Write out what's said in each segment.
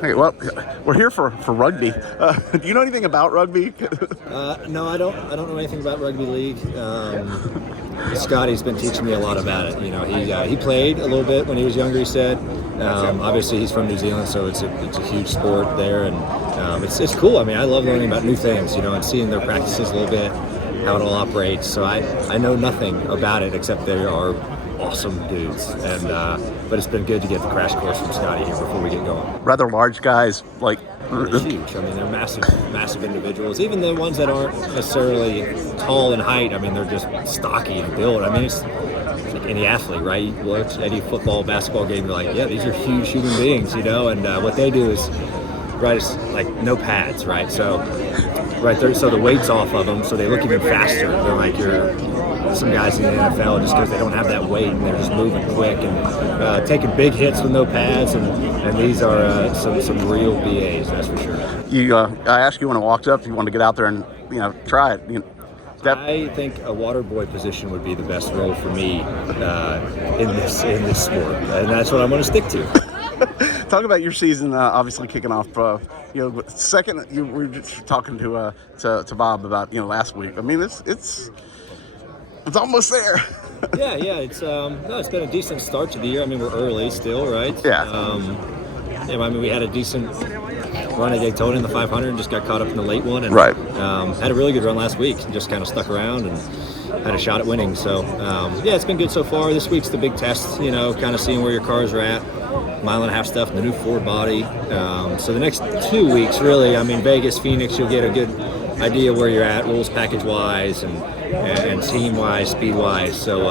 Hey, well, we're here for rugby. Do you know anything about rugby? No, I don't know anything about rugby league. Scotty's been teaching me a lot about it. You know, he played a little bit when he was younger. He said, obviously he's from New Zealand, so it's a huge sport there, and it's cool. I mean, I love learning about new things, you know, and seeing their practices a little bit, how it all operates. So I know nothing about it except they are awesome dudes, and but it's been good to get the crash course from Scotty here before we get going. Rather large guys, like they're huge. I mean, they're massive individuals. Even the ones that aren't necessarily tall in height, I mean, they're just stocky and built. I mean, it's like any athlete, right? You watch any football, basketball game, you're like, yeah, these are huge human beings, you know. And what they do is, right, it's like no pads, right? So right there, so the weight's off of them, so they look even faster. They're like some guys in the NFL just because they don't have that weight and they're just moving quick and taking big hits with no pads, and these are some real BAs, that's for sure. I asked you when I walked up if you wanted to get out there and try it. I think a water boy position would be the best role for me in this sport, and that's what I'm going to stick to. Talk about your season, obviously kicking off. Second, we were just talking to Bob about last week. I mean, it's almost there. yeah. It's been a decent start to the year. I mean, we're early still, right? Yeah. I mean, we had a decent run at Daytona in the 500 and just got caught up in the late one. And, right. Had a really good run last week and just kind of stuck around and had a shot at winning. So, it's been good so far. This week's the big test, kind of seeing where your cars are at. Mile and a half stuff, the new Ford body. So the next 2 weeks, really, I mean, Vegas, Phoenix, you'll get a good idea where you're at, rules package-wise and team-wise, speed-wise. So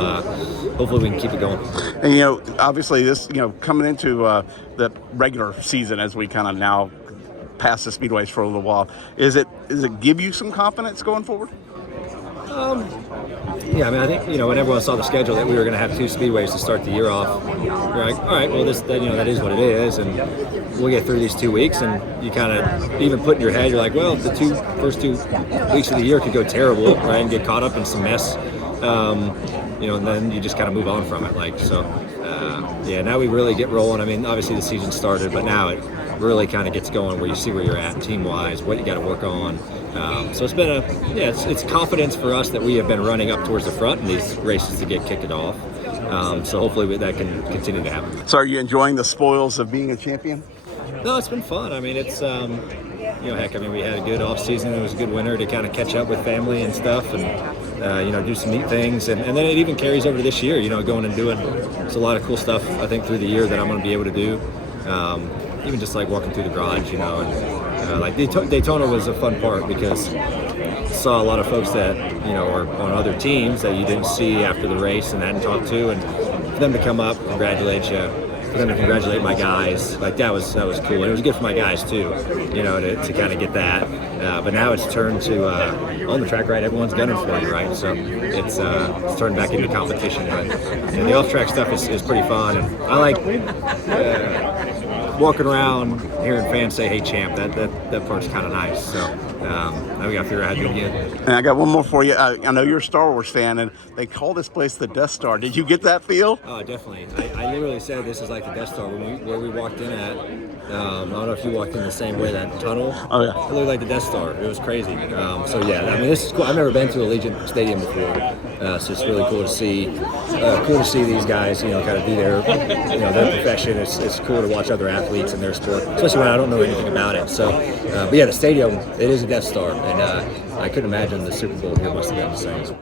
hopefully we can keep it going. And, obviously this, coming into the regular season as we kind of now pass the speedways for a little while, does it give you some confidence going forward? Yeah, I mean, I think, when everyone saw the schedule that we were going to have 2 speedways to start the year off, you're like, all right, well, that is what it is, and we'll get through these 2 weeks, and you kind of even put in your head, you're like, well, the first two weeks of the year could go terrible, right, and get caught up in some mess, and then you just kind of move on from it, now we really get rolling. I mean, obviously the season started, but now it really kind of gets going where you see where you're at team-wise, what you got to work on. So it's been it's confidence for us that we have been running up towards the front in these races to get kicked off. So hopefully that can continue to happen. So are you enjoying the spoils of being a champion? No, it's been fun. I mean, it's, we had a good off season. It was a good winter to kind of catch up with family and stuff and, do some neat things. And then it even carries over to this year, going and doing, there's a lot of cool stuff, I think, through the year that I'm going to be able to do. Even just like walking through the garage, and Daytona was a fun part because saw a lot of folks that are on other teams that you didn't see after the race and hadn't talked to, and for them to come up, congratulate you, for them to congratulate my guys, that was cool, and it was good for my guys too, to kind of get that. But now it's turned to on the track, right? Everyone's gunning for you, right? So it's turned back into competition, right? And the off-track stuff is pretty fun, and I like. Walking around hearing fans say, "Hey, champ," that part's kind of nice. So now we got to figure out how to do it again. And I got one more for you. I know you're a Star Wars fan, and they call this place the Death Star. Did you get that feel? Oh, definitely. I literally said this is like the Death Star where we walked in at. I don't know if you walked in the same way, that tunnel. Oh yeah. It looked like the Death Star. It was crazy. This is cool. I've never been to Allegiant Stadium before, so it's really cool to see. These guys, kind of do their profession. It's cool to watch other athletes in their sport, especially when I don't know anything about it. So, the stadium, it is a Death Star, and I couldn't imagine the Super Bowl here must have been the same.